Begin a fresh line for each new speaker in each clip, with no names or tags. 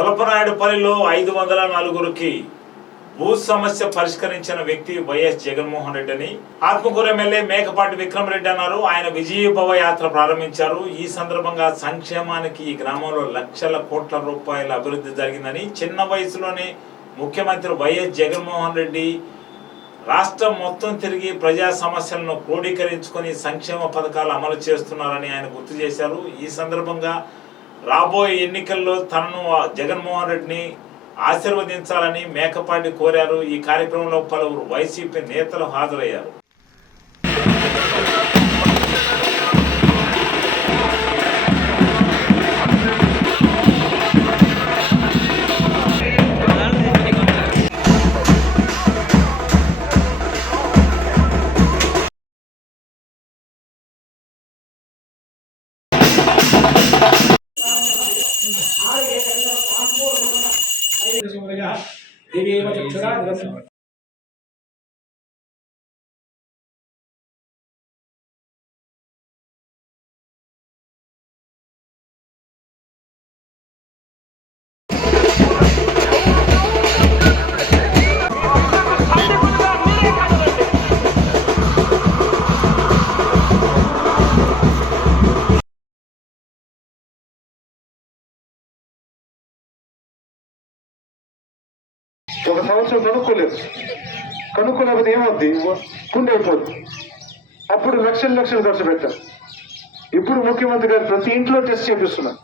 కొలపనాయుడుపల్లిలో ఐదు వందల నలుగురికి భూ సమస్య పరిష్కరించిన వ్యక్తి వైఎస్ జగన్మోహన్ రెడ్డి అని ఆత్మకూరు ఎమ్మెల్యే మేకపాటి విక్రమరెడ్డి అన్నారు. ఆయన విజయభవ యాత్ర ప్రారంభించారు. ఈ సందర్భంగా సంక్షేమానికి ఈ గ్రామంలో లక్షల కోట్ల రూపాయల అభివృద్ధి జరిగిందని చిన్న వయసులోనే ముఖ్యమంత్రి వైఎస్ జగన్మోహన్ రెడ్డి రాష్ట్రం మొత్తం తిరిగి ప్రజా సమస్యలను క్రోడీకరించుకొని సంక్షేమ పథకాలు అమలు చేస్తున్నారని ఆయన గుర్తు చేశారు. ఈ సందర్భంగా రాబోయే ఎన్నికల్లో తనను జగన్మోహన్ రెడ్డిని ఆశీర్వదించాలని మేకపాటి కోరారు. ఈ కార్యక్రమంలో పలువురు వైసీపీ నేతలు హాజరయ్యారు.
Obrigado.
ఒక సంవత్సరం కనుక్కోలేదు. కనుక్కోలేకపోతే ఏమవుద్ది? కుండి అయిపోద్ది అప్పుడు లక్షలు లక్షలు ఖర్చు పెట్టారు ఇప్పుడు ముఖ్యమంత్రి గారు ప్రతి ఇంట్లో టెస్ట్ చేపిస్తున్నారు.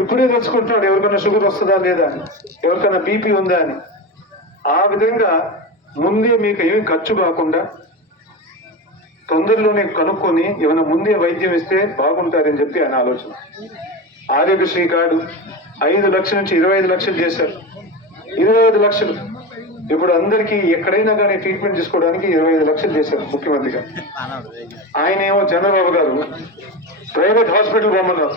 ఇప్పుడే తెలుసుకుంటున్నాడు ఎవరికైనా షుగర్ వస్తుందా లేదా అని ఎవరికైనా బీపీ ఉందా అని. ఆ విధంగా ముందే మీకు ఏమి ఖర్చు కాకుండా తొందరలోనే కనుక్కొని ఏమైనా ముందే వైద్యం ఇస్తే బాగుంటారని చెప్పి ఆయన ఆలోచన. ఆరోగ్యశ్రీ కార్డు ఐదు లక్షల నుంచి ఇరవై ఐదు లక్షలు చేశారు. ఇరవై ఐదు లక్షలు. ఇప్పుడు అందరికీ ఎక్కడైనా కానీ ట్రీట్మెంట్ తీసుకోవడానికి ఇరవై ఐదు లక్షలు చేశారు ముఖ్యమంత్రిగా. ఆయన ఏమో చంద్రబాబు గారు ప్రైవేట్ హాస్పిటల్ పోమన్నారు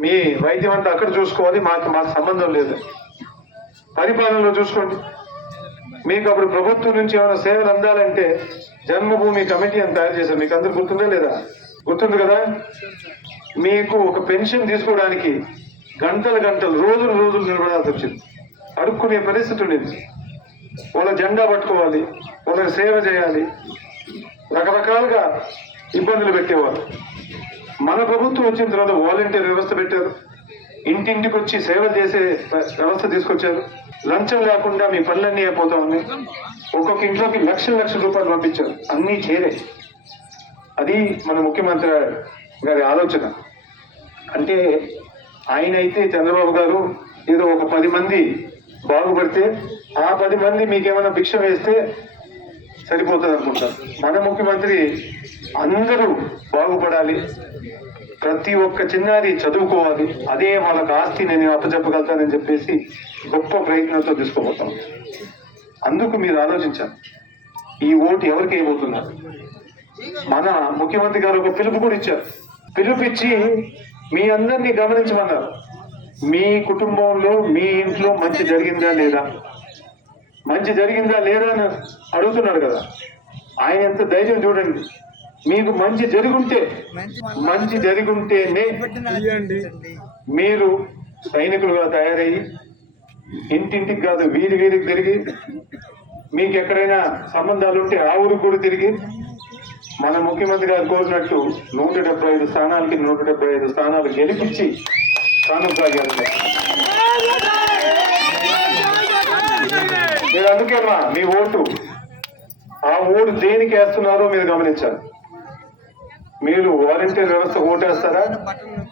మీ వైద్యం అంతా అక్కడ చూసుకోవాలి మాకు మాకు సంబంధం లేదు. పరిపాలనలో చూసుకోండి. మీకు అప్పుడు ప్రభుత్వం నుంచి ఏమైనా సేవలు అందాలంటే జన్మభూమి కమిటీ అని తయారు చేశారు. మీకు అందరు గుర్తుందా లేదా? గుర్తుంది కదా? మీకు ఒక పెన్షన్ తీసుకోవడానికి గంటల గంటలు రోజులు రోజులు నిలబడాల్సి వచ్చింది. అడుక్కునే పరిస్థితి ఉండేది. వాళ్ళ జెండా పట్టుకోవాలి వాళ్ళకి సేవ చేయాలి. రకరకాలుగా ఇబ్బందులు పెట్టేవారు మన ప్రభుత్వం వచ్చిన తర్వాత వాలంటీర్ వ్యవస్థ పెట్టారు. ఇంటింటికి వచ్చి సేవలు చేసే వ్యవస్థ తీసుకొచ్చారు. లంచం లేకుండా మీ పనులన్నీ అయిపోతా ఉన్నాయి. ఒక్కొక్క ఇంట్లోకి లక్షల లక్షల రూపాయలు పంపించారు. అన్నీ చేరే. అది మన ముఖ్యమంత్రి గారి ఆలోచన. అంటే ఆయన అయితే చంద్రబాబు గారు ఏదో ఒక పది మంది బాగుపడితే ఆ పది మంది మీకేమైనా భిక్ష వేస్తే సరిపోతుంది అనుకుంటారు మన ముఖ్యమంత్రి అందరూ బాగుపడాలి. ప్రతి ఒక్క చిన్నారి చదువుకోవాలి. అదే వాళ్ళకి ఆస్తి నేను అప్పచెప్పగలుగుతానని చెప్పేసి గొప్ప ప్రయత్నంతో తీసుకోబోతాం అందుకు మీరు ఆలోచించాలి. ఈ ఓటు ఎవరికి వేయబోతున్నారు? మన ముఖ్యమంత్రి గారు ఒక పిలుపు కూడా ఇచ్చారు. పిలుపిచ్చి మీ అందరినీ గమనించమన్నారు. మీ కుటుంబంలో మీ ఇంట్లో మంచి జరిగిందా లేదా? మంచి జరిగిందా లేదా అని అడుగుతున్నాడు కదా. ఆయన ఎంత ధైర్యం చూడండి. మీకు మంచి జరుగుంటే మంచి జరుగుంటేనే మీరు సైనికులుగా తయారయ్యి ఇంటింటికి కాదు వీధి వీధికి తిరిగి మీకు ఎక్కడైనా సంబంధాలు ఉంటే ఆ ఊరికి కూడా తిరిగి మన ముఖ్యమంత్రి గారు కోరినట్టు నూట డెబ్బై ఐదు స్థానాలకి నూట డెబ్బై ఐదు స్థానాలు గెలిపించి కానుసాగారు మీరు అందుకేమ్మా మీ ఓటు. ఆ ఓటు దేనికి వేస్తున్నారో మీరు గమనించాలి. మీరు వాలంటీర్ వ్యవస్థ ఓటేస్తారా?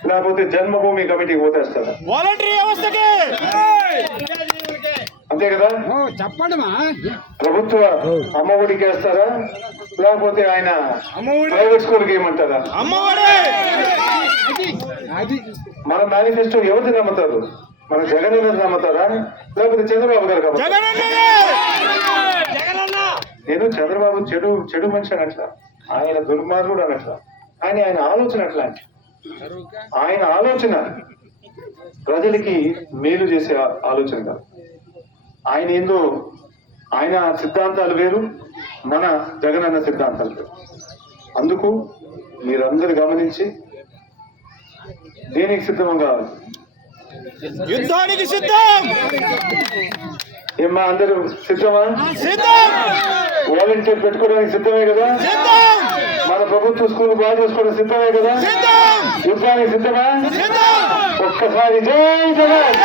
లేకపోతే జన్మభూమి కమిటీ ఓటేస్తారా? అంతే కదా?
చెప్పండి
ప్రభుత్వ అమ్మఒడికి వేస్తారా లేకపోతే ఆయన. ప్రైవేట్ స్కూల్కి ఏమంటారా? మన మేనిఫెస్టో ఎవరిని నమ్ముతారు? మన జగన్ నమ్ముతారా? లేకపోతే చంద్రబాబు గారు నేను చంద్రబాబు చెడు చెడు మనిషి అనట్లా ఆయన దుర్మార్గుడు అనట్లా ఆయన ఆయన ఆలోచన అట్లాంటి. ఆయన ఆలోచన ప్రజలకి మేలు చేసే ఆలోచన కాదు. ఆయన ఏందో ఆయన సిద్ధాంతాలు వేరు మన జగనన్న సిద్ధాంతాలు వేరు. అందుకు మీరందరూ గమనించి దేనికి సిద్ధం కావాలి?
యుద్ధానికి సిద్ధం!
ఏమ్మా అందరూ సిద్ధమా?
సిద్ధం!
వాలంటీర్ పెట్టుకోవడానికి సిద్ధమే కదా? మన ప్రభుత్వ స్కూల్ బాగా చేసుకోవడం సిద్ధమే కదా? యుద్ధానికి సిద్ధమా?
సిద్ధం!
ఒక్కసారి
జై జగన్!